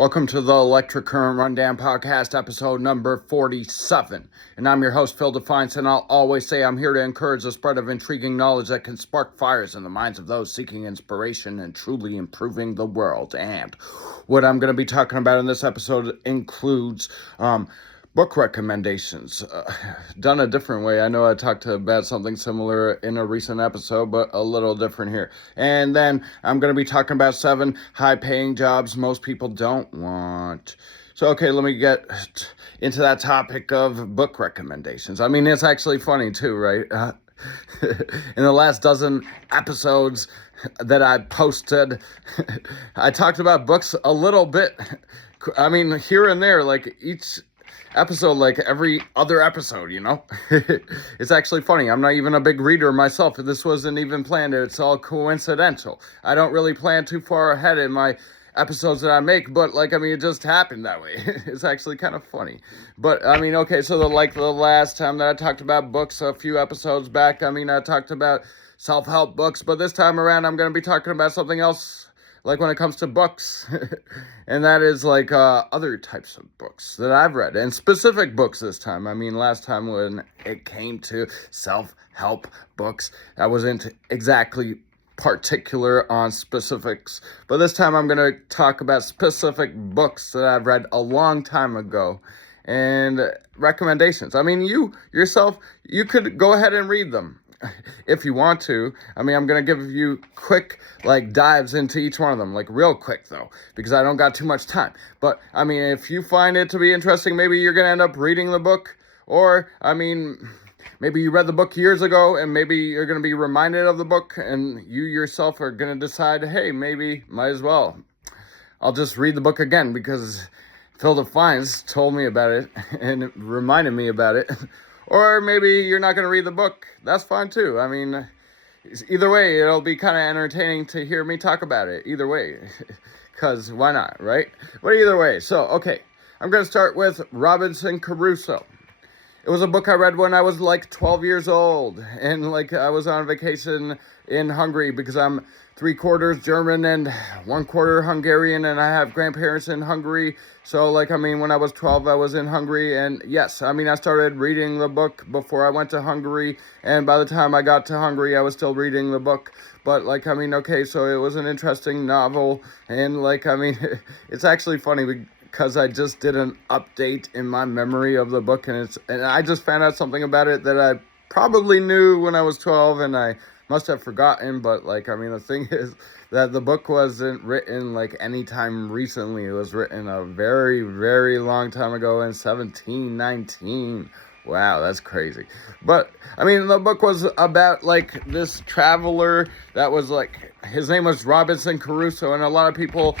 Welcome to the Electric Current Rundown Podcast, episode number 47. And I'm your host, Phil Defiance, and I'll always say I'm here to encourage the spread of intriguing knowledge that can spark fires in the minds of those seeking inspiration and truly improving the world. And what I'm going to be talking about in this episode includes book recommendations, done a different way. I know I talked about something similar in a recent episode, but a little different here. And then I'm going to be talking about 7 high-paying jobs most people don't want. So, okay, let me get into that topic of book recommendations. I mean, it's actually funny too, right? In the last dozen episodes that I posted, I talked about books a little bit. I mean, here and there, like each episode, like every other episode, you know. It's actually funny. I'm not even a big reader myself. This wasn't even planned. It's all coincidental. I don't really plan too far ahead in my episodes that I make, but like, I mean, it just happened that way. It's actually kind of funny. But I mean, okay, so the last time that I talked about books a few episodes back, I mean, I talked about self-help books, but this time around I'm going to be talking about something else, like when it comes to books, and that is like other types of books that I've read, and specific books this time. I mean, last time when it came to self-help books, I wasn't exactly particular on specifics, but this time I'm going to talk about specific books that I've read a long time ago, and recommendations. I mean, you yourself, you could go ahead and read them if you want to. I mean, I'm going to give you quick, like, dives into each one of them, like, real quick, though, because I don't got too much time. But, I mean, if you find it to be interesting, maybe you're going to end up reading the book, or, I mean, maybe you read the book years ago, and maybe you're going to be reminded of the book, and you yourself are going to decide, hey, maybe, might as well. I'll just read the book again, because Phil Defiance told me about it, and reminded me about it. Or maybe you're not going to read the book. That's fine too. I mean, either way, it'll be kind of entertaining to hear me talk about it. Either way. Because why not, right? But either way. So, okay. I'm going to start with Robinson Crusoe. It was a book I read when I was like 12 years old. And like I was on vacation in Hungary because I'm 3/4 German and 1/4 Hungarian, and I have grandparents in Hungary. So, like, I mean, when I was 12, I was in Hungary, and yes, I mean, I started reading the book before I went to Hungary, and by the time I got to Hungary, I was still reading the book. But, like, I mean, okay, so it was an interesting novel, and, like, I mean, it's actually funny because I just did an update in my memory of the book, and I just found out something about it that I probably knew when I was 12, and I must have forgotten. But, like, I mean, the thing is that the book wasn't written like any time recently. It was written a very, very long time ago in 1719. Wow, that's crazy. But, I mean, the book was about, like, this traveler that was, like, his name was Robinson Crusoe, and a lot of people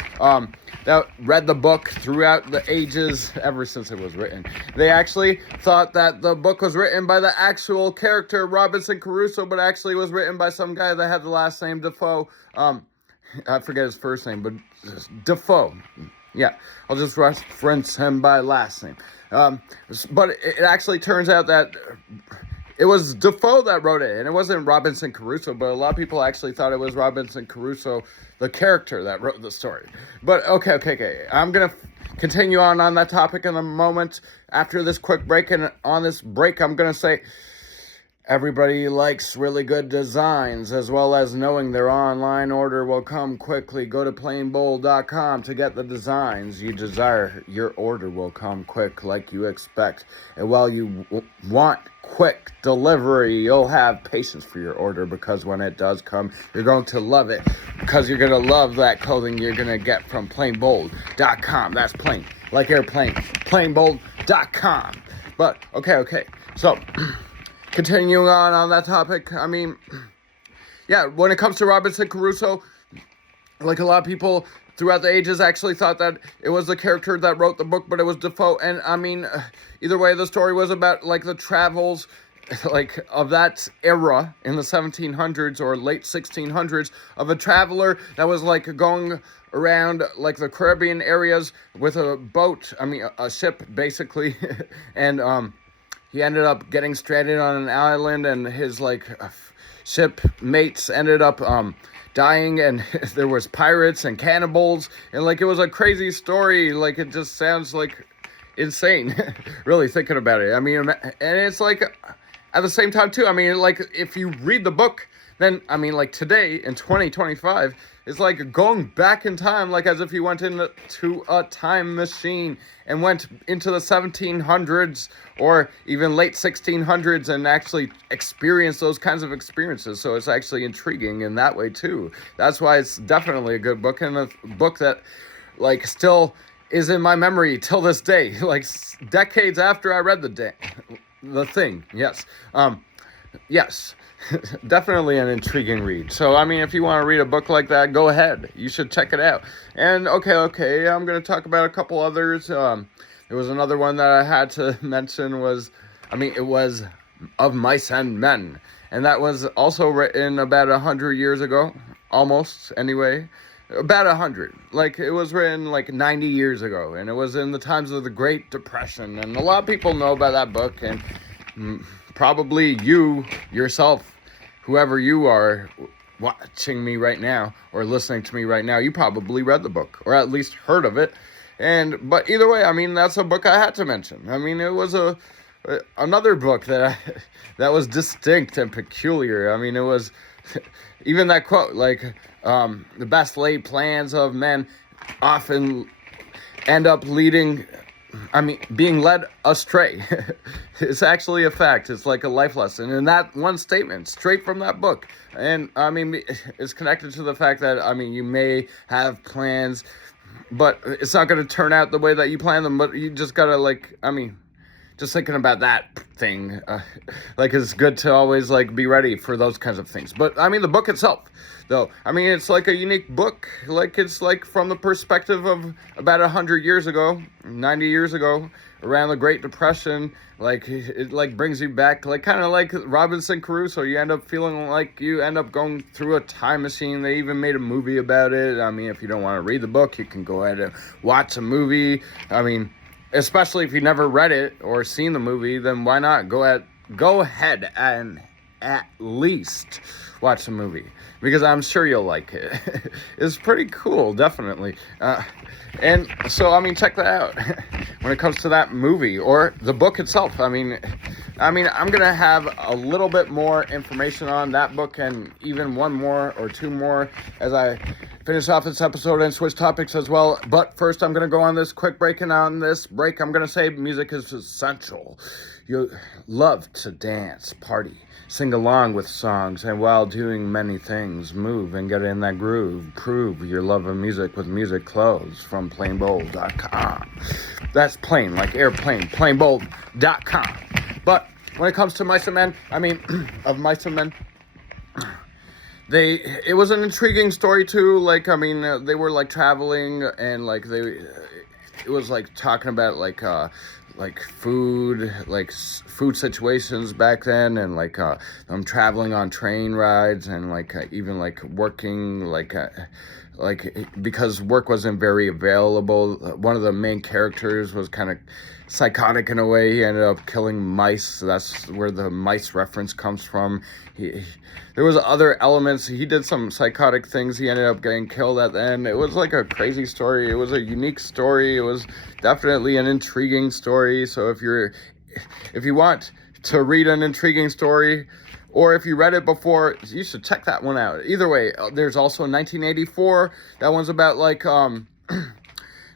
that read the book throughout the ages, ever since it was written, they actually thought that the book was written by the actual character Robinson Crusoe, but actually was written by some guy that had the last name Defoe. I forget his first name, but Defoe. Yeah, I'll just reference him by last name. But it actually turns out that it was Defoe that wrote it, and it wasn't Robinson Crusoe, but a lot of people actually thought it was Robinson Crusoe, the character, that wrote the story. But, okay. I'm going to continue on that topic in a moment after this quick break, and on this break, I'm going to say everybody likes really good designs, as well as knowing their online order will come quickly. Go to planebold.com to get the designs you desire. Your order will come quick like you expect. And while you want quick delivery, you'll have patience for your order, because when it does come, you're going to love it, because you're going to love that clothing you're going to get from planebold.com. That's plain, like airplane, planebold.com. But, okay. So, continuing on that topic, I mean, yeah, when it comes to Robinson Crusoe, like, a lot of people throughout the ages actually thought that it was the character that wrote the book, but it was Defoe. And I mean, either way, the story was about, like, the travels, like, of that era in the 1700s or late 1600s, of a traveler that was, like, going around, like, the Caribbean areas with a boat, I mean, a ship, basically, and, he ended up getting stranded on an island, and his, like, shipmates ended up dying, and there was pirates and cannibals, and like it was a crazy story. Like it just sounds like insane, really thinking about it. I mean, and it's like at the same time too. I mean, like if you read the book, then I mean, like today in 2025, it's like going back in time, like as if you went into a time machine and went into the 1700s or even late 1600s and actually experienced those kinds of experiences. So it's actually intriguing in that way too. That's why it's definitely a good book, and a book that like still is in my memory till this day, like decades after I read the thing. Yes. Yes. Definitely an intriguing read. So, I mean, if you want to read a book like that, go ahead. You should check it out. And, okay, I'm going to talk about a couple others. There was another one that I had to mention it was Of Mice and Men. And that was also written about 100 years ago. Almost, anyway. About 100. Like, it was written, 90 years ago. And it was in the times of the Great Depression. And a lot of people know about that book. And probably you, yourself, whoever you are watching me right now or listening to me right now, you probably read the book or at least heard of it. But either way, I mean, that's a book I had to mention. I mean, it was another book that was distinct and peculiar. I mean, it was even that quote, the best laid plans of men often end up being led astray. It's actually a fact. It's like a life lesson. And that one statement, straight from that book. And, I mean, it's connected to the fact that, I mean, you may have plans, but it's not going to turn out the way that you plan them. But you just got to, just thinking about that thing, it's good to always, be ready for those kinds of things. But, I mean, the book itself, though, I mean, it's like a unique book. It's from the perspective of about 100 years ago, 90 years ago, around the Great Depression. It brings you back, kind of like Robinson Crusoe. You end up feeling like you end up going through a time machine. They even made a movie about it. I mean, if you don't want to read the book, you can go ahead and watch a movie. I mean, especially if you never read it or seen the movie, then why not go ahead and at least watch the movie, because I'm sure you'll like it. It's pretty cool, definitely. And so, I mean, check that out. When it comes to that movie or the book itself, I mean, I'm going to have a little bit more information on that book and even one more or two more as I finish off this episode and switch topics as well. But first, I'm going to go on this quick break, and on this break, I'm going to say music is essential. You love to dance, party, sing along with songs, and while doing many things, move and get in that groove. Prove your love of music with music clothes from planebold.com. That's plain, like airplane, planebold.com. But when it comes to Mice and Men, of Mice and Men, it was an intriguing story too. They were traveling, and it was talking about food situations back then, and them traveling on train rides, and even working because work wasn't very available. One of the main characters was kind of psychotic in a way. He ended up killing mice. That's where the mice reference comes from. There was other elements. He did some psychotic things. He ended up getting killed at the end. It was a crazy story. It was a unique story. It was definitely an intriguing story. So if you want to read an intriguing story, or if you read it before, you should check that one out. Either way, there's also 1984. That one's about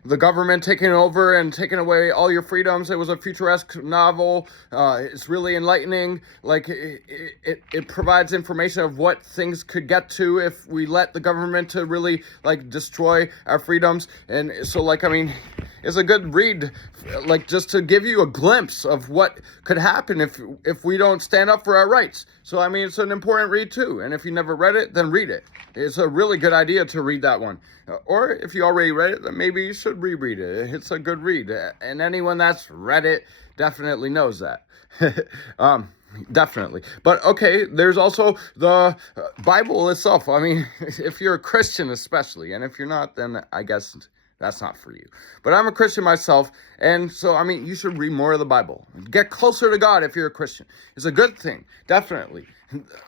the government taking over and taking away all your freedoms. It was a futuresque novel. It's really enlightening. It provides information of what things could get to if we let the government to really destroy our freedoms. And so it's a good read, just to give you a glimpse of what could happen if we don't stand up for our rights. So it's an important read too. And if you never read it, then read it. It's a really good idea to read that one. Or if you already read it, then maybe you should reread it. It's a good read. And anyone that's read it definitely knows that. Definitely. But okay, there's also the Bible itself. If you're a Christian especially, and if you're not, then I guess that's not for you. But I'm a Christian myself, and so, I mean, you should read more of the Bible. Get closer to God if you're a Christian. It's a good thing, definitely.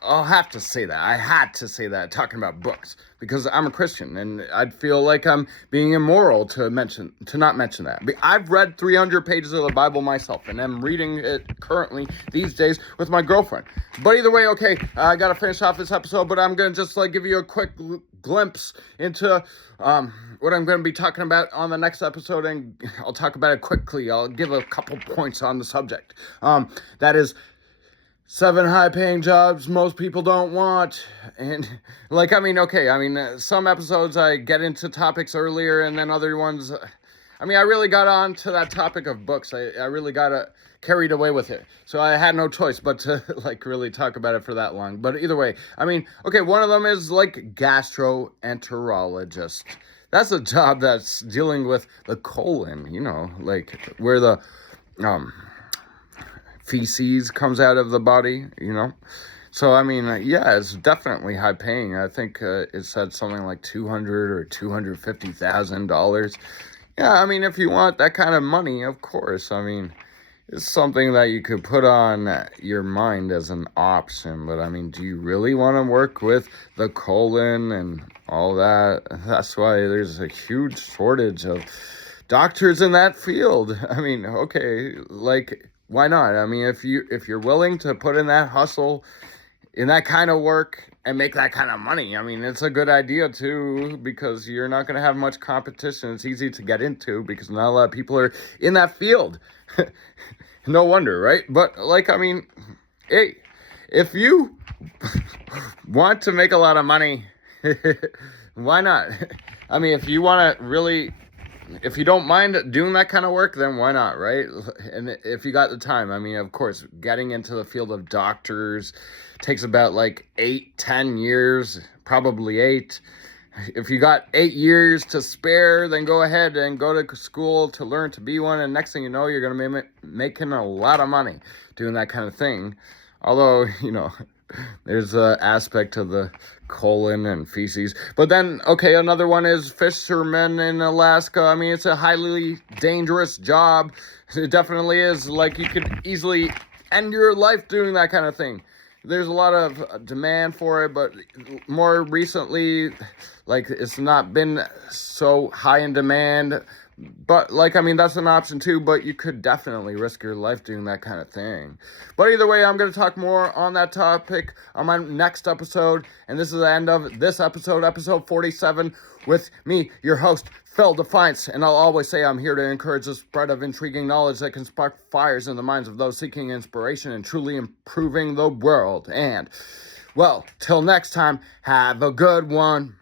I'll have to say that. I had to say that talking about books because I'm a Christian and I'd feel like I'm being immoral to not mention that. I've read 300 pages of the Bible myself and I'm reading it currently these days with my girlfriend. But either way, okay, I got to finish off this episode, but I'm going to just give you a quick glimpse into what I'm going to be talking about on the next episode, and I'll talk about it quickly. I'll give a couple points on the subject. That is 7 high-paying jobs most people don't want. And, some episodes I get into topics earlier, and then other ones, I really got on to that topic of books. I really got carried away with it. So I had no choice but to, really talk about it for that long. But either way, one of them is, gastroenterologist. That's a job that's dealing with the colon, where the, feces comes out of the body, So, it's definitely high paying. I think it said something like $200,000 or $250,000. Yeah, if you want that kind of money, of course. It's something that you could put on your mind as an option. But, do you really want to work with the colon and all that? That's why there's a huge shortage of doctors in that field. Why not? If you're willing to put in that hustle, in that kind of work, and make that kind of money, it's a good idea too, because you're not going to have much competition. It's easy to get into because not a lot of people are in that field. No wonder, right? But hey, if you want to make a lot of money, why not? If you want to really, if you don't mind doing that kind of work, then why not, right? And if you got the time, of course, getting into the field of doctors takes about 8-10 years, probably 8. If you got 8 years to spare, then go ahead and go to school to learn to be one. And next thing you know, you're going to be making a lot of money doing that kind of thing. Although, there's an aspect of the colon and feces. But then, another one is fishermen in Alaska. It's a highly dangerous job. It definitely is. You could easily end your life doing that kind of thing. There's a lot of demand for it, but more recently, it's not been so high in demand. But, that's an option too, but you could definitely risk your life doing that kind of thing. But either way, I'm going to talk more on that topic on my next episode. And this is the end of this episode 47, with me, your host, Phil Defiance. And I'll always say I'm here to encourage the spread of intriguing knowledge that can spark fires in the minds of those seeking inspiration and truly improving the world. And, well, till next time, have a good one.